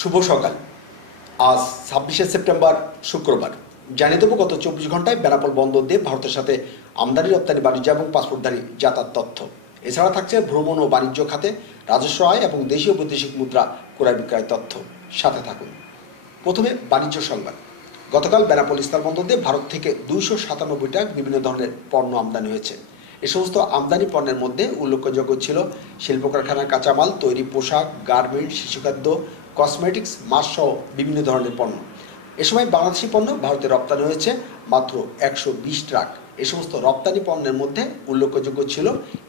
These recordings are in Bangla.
শুভ সকাল। আজ ২৬শে সেপ্টেম্বর শুক্রবার। জানিয়ে দেবো গত ২৪ ঘন্টায় বেনাপোল বন্দর দিয়ে ভারতের সাথে আমদানি রপ্তানি বাণিজ্য এবং পাসপোর্টধারী যাতায়াত তথ্য। এছাড়া থাকছে ভ্রমণ ও বাণিজ্য খাতে রাজস্ব আয় এবং দেশীয় বৈদেশিক মুদ্রা ক্রয় বিক্রয় তথ্য। সাথে থাকুন। প্রথমে বাণিজ্য সংবাদ। গতকাল বেনাপোল স্থলবন্দর দিয়ে ভারত থেকে ২৯৭টা বিভিন্ন ধরনের পণ্য আমদানি হয়েছে। এ সমস্ত আমদানি পণ্যের মধ্যে উল্লেখযোগ্য ছিল শিল্প কারখানার কাঁচামাল, তৈরি পোশাক, গার্মেন্টস, শিশুখাদ্য, কসমেটিক্স, মাছ সহ বিভিন্ন ধরনের পণ্য। এ সময় বাংলাদেশি পণ্য ভারতে রপ্তানি হয়েছে মাত্র ১২০ ট্রাক। এ সমস্ত রপ্তানি পণ্যের মধ্যে উল্লেখযোগ্য ছিল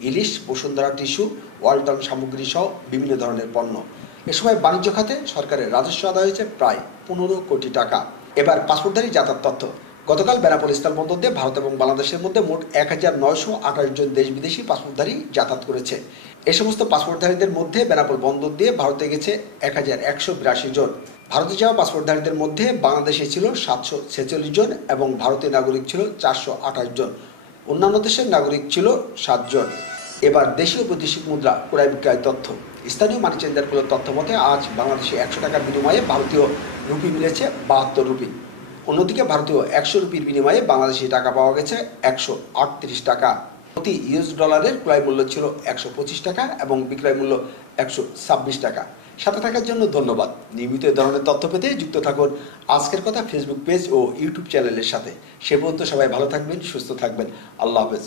ইলিশ, বসুন্ধরা টিস্যু, ওয়ালটন সামগ্রী সহ বিভিন্ন ধরনের পণ্য। এ সময় বাণিজ্য খাতে সরকারের রাজস্ব আদায় হয়েছে প্রায় ১৫ কোটি টাকা। এবার পাসপোর্টধারী যাতায়াত তথ্য। গতকাল বেনাপোল স্থলবন্দর দিয়ে ভারত এবং বাংলাদেশের মধ্যে মোট ১৯২৮ জন দেশ বিদেশি পাসপোর্টধারী যাতায়াত করেছে। এই সমস্ত পাসপোর্টধারীদের মধ্যে বেনাপোল বন্দর দিয়ে ভারতে গেছে ১১৮২ জন। ভারতে যাওয়া পাসপোর্টধারীদের মধ্যে বাংলাদেশে ছিল ৭৪৬ জন এবং ভারতীয় নাগরিক ছিল ৪২৮ জন। অন্যান্য দেশের নাগরিক ছিল ৭ জন। এবার দেশীয় বৈদেশিক মুদ্রা ক্রয় বিক্রয় তথ্য। স্থানীয় মানি চেঞ্জারগুলোর তথ্য মতে আজ বাংলাদেশে ১০০ টাকার বিনিময়ে ভারতীয় রুপি মিলেছে ৭২ রুপি। অন্যদিকে ভারতীয় ১০০ রুপির বিনিময়ে বাংলাদেশি টাকা পাওয়া গেছে ১৩৮ টাকা। প্রতি ইউএস ডলারের ক্রয় মূল্য ছিল ১২৫ টাকা এবং বিক্রয় মূল্য ১২৬ টাকা। সাথে থাকার জন্য ধন্যবাদ। নিয়মিত এ ধরনের তথ্য পেতে যুক্ত থাকুন আজকের কথা ফেসবুক পেজ ও ইউটিউব চ্যানেলের সাথে। সে পর্যন্ত সবাই ভালো থাকবেন, সুস্থ থাকবেন। আল্লাহ হাফেজ।